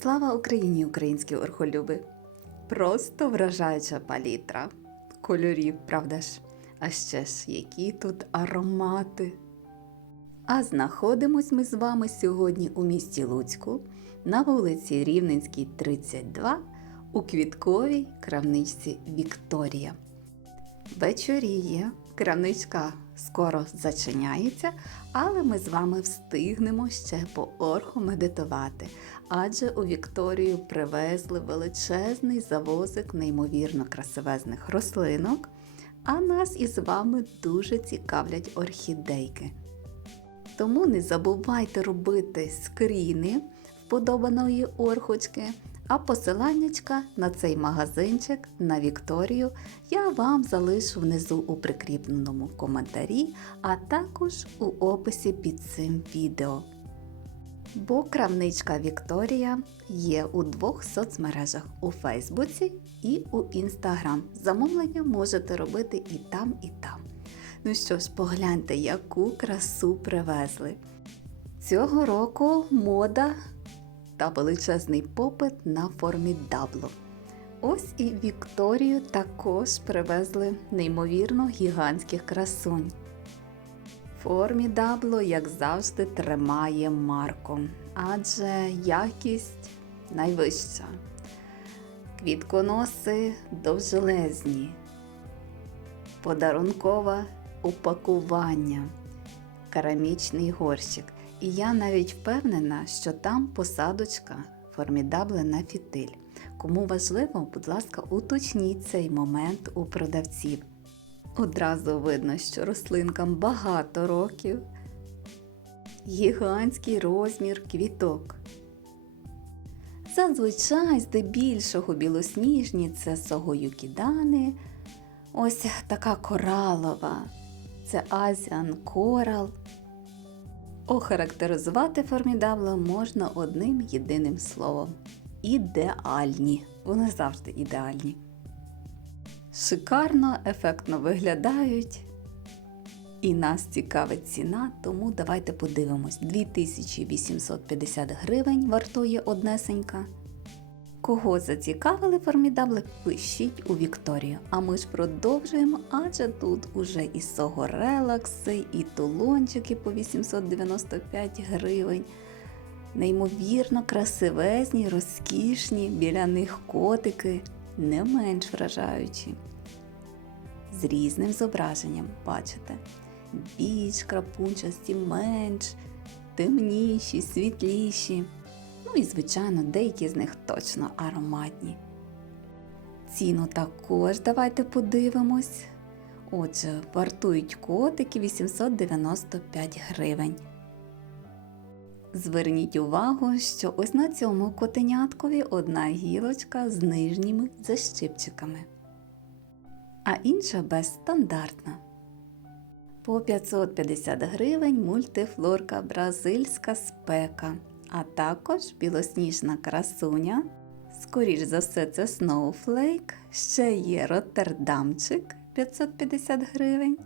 Слава Україні, українські орхолюби! Просто вражаюча палітра кольорів, правда ж? А ще ж, які тут аромати. А знаходимось ми з вами сьогодні у місті Луцьку на вулиці Рівненській, 32 у квітковій крамничці Вікторія. Вечоріє, крамничка скоро зачиняється, але ми з вами встигнемо ще поорхомедитувати, адже у Вікторію привезли величезний завозик неймовірно красивезних рослинок, а нас із вами дуже цікавлять орхідейки. Тому не забувайте робити скріни вподобаної орхочки, а посиланнячка на цей магазинчик на Вікторію я вам залишу внизу у прикріпленому коментарі, а також у описі під цим відео. Бо крамничка Вікторія є у двох соцмережах у Фейсбуці і у Інстаграм. Замовлення можете робити і там, і там. Ну що ж, погляньте, яку красу привезли. Цього року мода та величезний попит на формідабло. Ось і Вікторію також привезли неймовірно гігантських красунь. Формідабло, як завжди, тримає марку, адже якість найвища. Квітконоси довжелезні, подарункове упакування, керамічний горщик. І я навіть впевнена, що там посадочка формідабле на фітиль. Кому важливо, будь ласка, уточніть цей момент у продавців. Одразу видно, що рослинкам багато років. Гігантський розмір квіток. Зазвичай, здебільшого білосніжні це согоюкідани. Ось така коралова. Це Азіан Корал. Охарактеризувати формідабла можна одним єдиним словом. Ідеальні. Вони завжди ідеальні. Шикарно, ефектно виглядають. І нас цікавить ціна, тому давайте подивимось. 2850 гривень вартує однесенька. Кого зацікавили формідабли, пишіть у Вікторію. А ми ж продовжуємо, адже тут уже і сого релакси, і тулончики по 895 гривень. Неймовірно красивезні, розкішні, біля них котики, не менш вражаючі. З різним зображенням, бачите? Більш крапунчасті, менш, темніші, світліші. Ну і, звичайно, деякі з них точно ароматні. Ціну також давайте подивимось. Отже, вартують котики 895 гривень. Зверніть увагу, що ось на цьому котеняткові одна гілочка з нижніми защипчиками, а інша безстандартна. По 550 гривень мультифлорка бразильська спека, а також білосніжна красуня. Скоріш за все, це Snowflake, ще є Роттердамчик 550 гривень.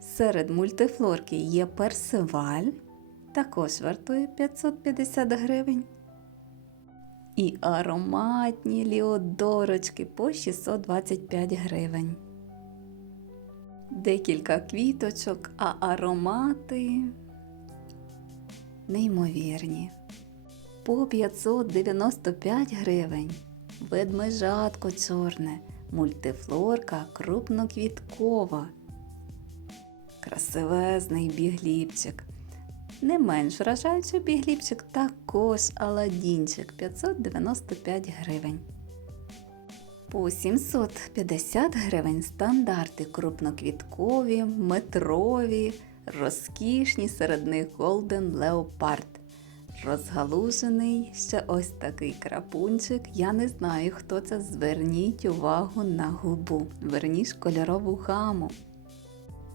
Серед мультифлорки є персиваль, також вартує 550 гривень. І ароматні ліодорочки по 625 гривень. Декілька квіточок, а аромати неймовірні. По 595 гривень. Ведмежатко чорне, мультифлорка крупноквіткова. Красивезний бігліпчик. Не менш вражаючий бігліпчик також аладінчик 595 гривень. По 750 гривень стандарти крупноквіткові, метрові, розкішні серед них Golden Leopard. Розгалужений ще ось такий крапунчик. Я не знаю, хто це. Зверніть увагу на губу. Верніш кольорову гаму.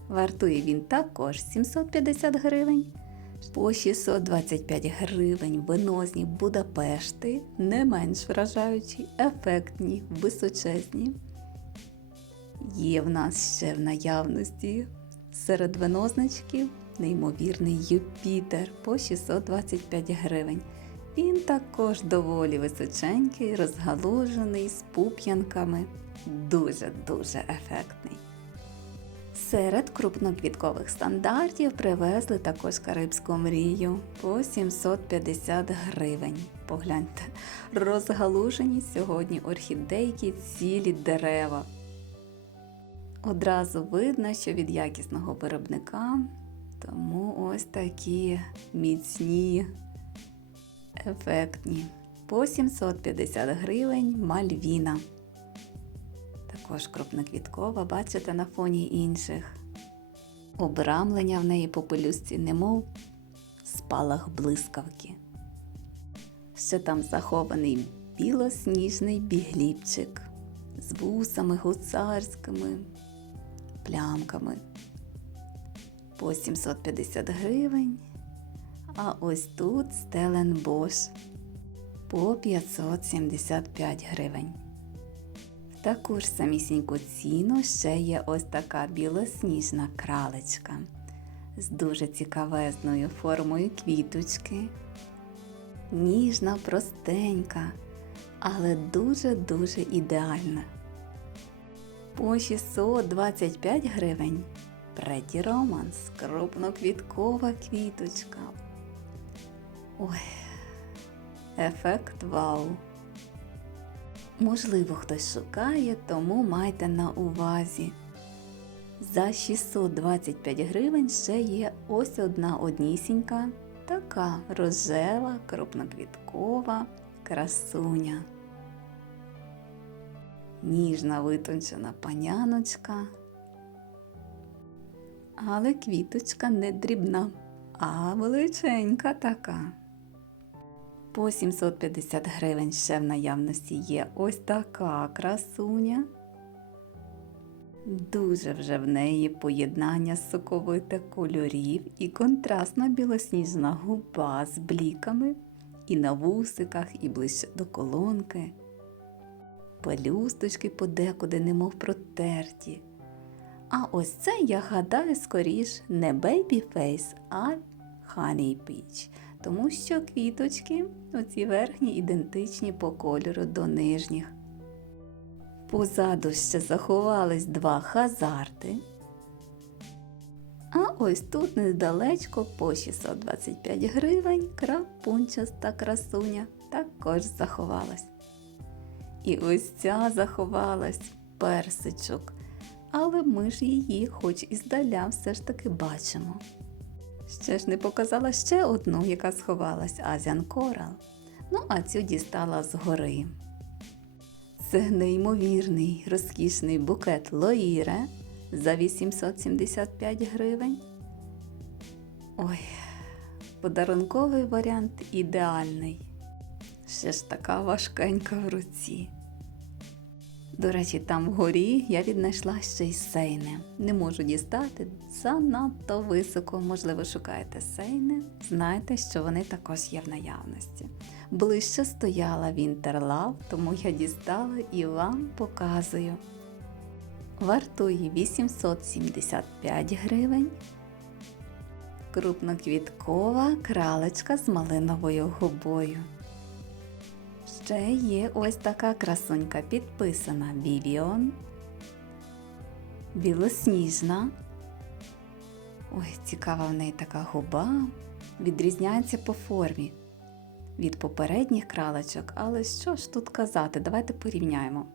Вартує він також 750 гривень. По 625 гривень винозні Будапешти, не менш вражаючі, ефектні, височезні. Є в нас ще в наявності серед винозничків неймовірний Юпітер по 625 гривень. Він також доволі височенький, розгалужений, з пуп'янками. Дуже-дуже ефектний. Серед крупноквіткових стандартів привезли також карибську мрію по 750 гривень. Погляньте, розгалужені сьогодні орхідейки цілі дерева. Одразу видно, що від якісного виробника, тому ось такі міцні, ефектні. По 750 гривень мальвіна. Також крупноквіткова, бачите, на фоні інших. Обрамлення в неї по пелюстці, немов спалах блискавки. Ще там захований білосніжний бігліпчик з вусами гуцарськими плямками. По 750 гривень. А ось тут Стеленбош по 575 гривень. В таку ж самісіньку ціну ще є ось така білосніжна кралечка з дуже цікавезною формою квіточки. Ніжна, простенька, але дуже-дуже ідеальна. По 625 гривень Преті Романс, крупноквіткова квіточка. Ой, ефект вау! Можливо, хтось шукає, тому майте на увазі. За 625 гривень ще є ось одна однісінька, така рожева, крупноквіткова красуня. Ніжна витончена паняночка. Але квіточка не дрібна, а величенька така. По 750 гривень ще в наявності є ось така красуня. Дуже вже в неї поєднання соковите кольорів і контрастна білосніжна губа з бліками і на вусиках, і ближче до колонки. Пелюсточки подекуди немов протерті. А ось це, я гадаю, скоріш не Baby Face, а Honey Peach тому що квіточки, оці верхні, ідентичні по кольору до нижніх. Позаду ще заховались два хазарти. А ось тут недалечко по 625 гривень крапунчаста красуня також заховалась. І ось ця заховалась персичок, але ми ж її хоч і здаля все ж таки бачимо. Ще ж не показала ще одну, яка сховалась Азіан Корал. Ну, а цю дістала згори. Це неймовірний розкішний букет Лоїре за 875 гривень. Ой, подарунковий варіант ідеальний. Ще ж така важкенька в руці. До речі, там вгорі я віднайшла ще й сейни. Не можу дістати занадто високо, можливо, шукаєте сейни. Знайте, що вони також є в наявності. Ближче стояла Вінтерлав, тому я дістала і вам показую. Вартує 875 гривень. Крупноквіткова кралечка з малиновою губою. Ще є ось така красунька підписана Vivion. Білосніжна. Ой, цікава в неї така губа. Відрізняється по формі від попередніх кралечок, але що ж тут казати? Давайте порівняємо.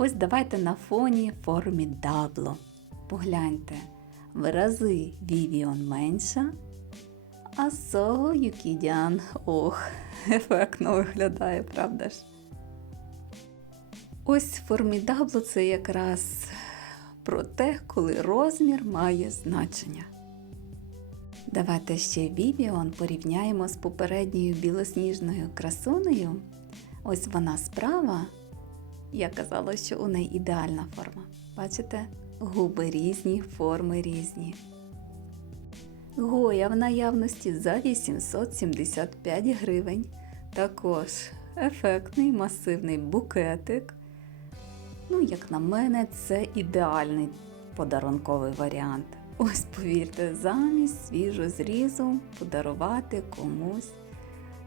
Ось давайте на фоні формі дабло. Погляньте, вирази Vivion менша, а Сого Юкідян, ох, ефектно виглядає, правда ж? Ось формідабло це якраз про те, коли розмір має значення. Давайте ще Вівіон порівняємо з попередньою білосніжною красунею. Ось вона справа. Я казала, що у неї ідеальна форма. Бачите? Губи різні, форми різні. Гоя в наявності за 875 гривень. Також ефектний масивний букетик. Ну, як на мене, це ідеальний подарунковий варіант. Ось, повірте, замість свіжого зрізу подарувати комусь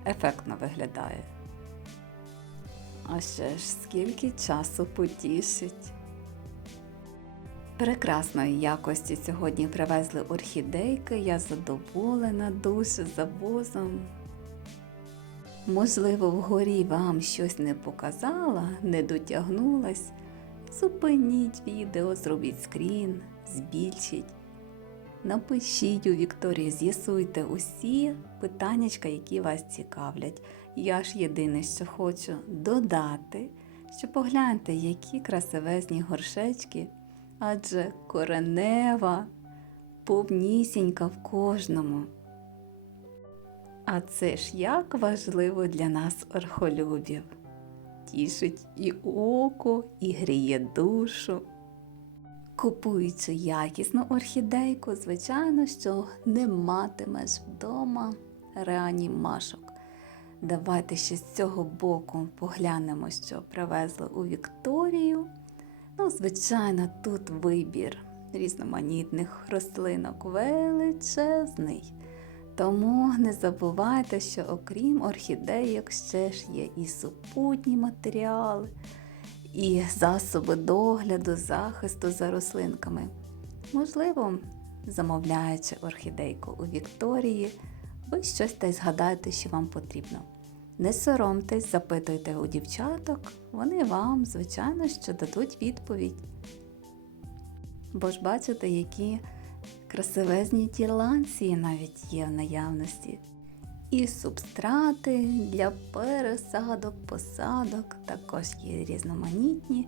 ефектно виглядає. А ще ж скільки часу потішить. Прекрасної якості сьогодні привезли орхідейки, я задоволена дуже завозом. Можливо, вгорі вам щось не показала, не дотягнулась. Зупиніть відео, зробіть скрін, збільшіть. Напишіть у Вікторії, з'ясуйте усі питаннячка, які вас цікавлять. Я ж єдине, що хочу додати, що погляньте, які красивезні горшечки, адже коренева повнісінька в кожному. А це ж як важливо для нас орхолюбів. Тішить і око, і гріє душу. Купуючи якісну орхідейку, звичайно, що не матимеш вдома реанімашок. Давайте ще з цього боку поглянемо, що привезли у Вікторію. Ну, звичайно, тут вибір різноманітних рослинок величезний. Тому не забувайте, що окрім орхідейок ще ж є і супутні матеріали, і засоби догляду, захисту за рослинками. Можливо, замовляючи орхідейку у Вікторії, ви щось та й згадаєте, що вам потрібно. Не соромтесь, запитуйте у дівчаток, вони вам, звичайно, що дадуть відповідь. Бо ж бачите, які красивезні тіланції навіть є в наявності. І субстрати для пересадок, посадок також є різноманітні,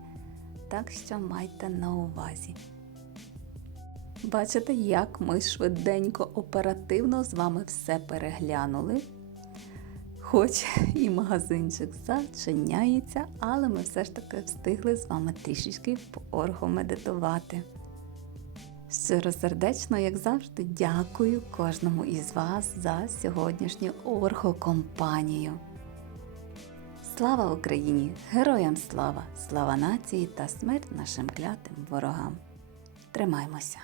так що майте на увазі. Бачите, як ми швиденько, оперативно з вами все переглянули. Хоч і магазинчик зачиняється, але ми все ж таки встигли з вами трішечки пооргомедитувати. Щиросердечно, як завжди, дякую кожному із вас за сьогоднішню орхокомпанію. Слава Україні! Героям слава! Слава нації та смерть нашим клятим ворогам! Тримаймося!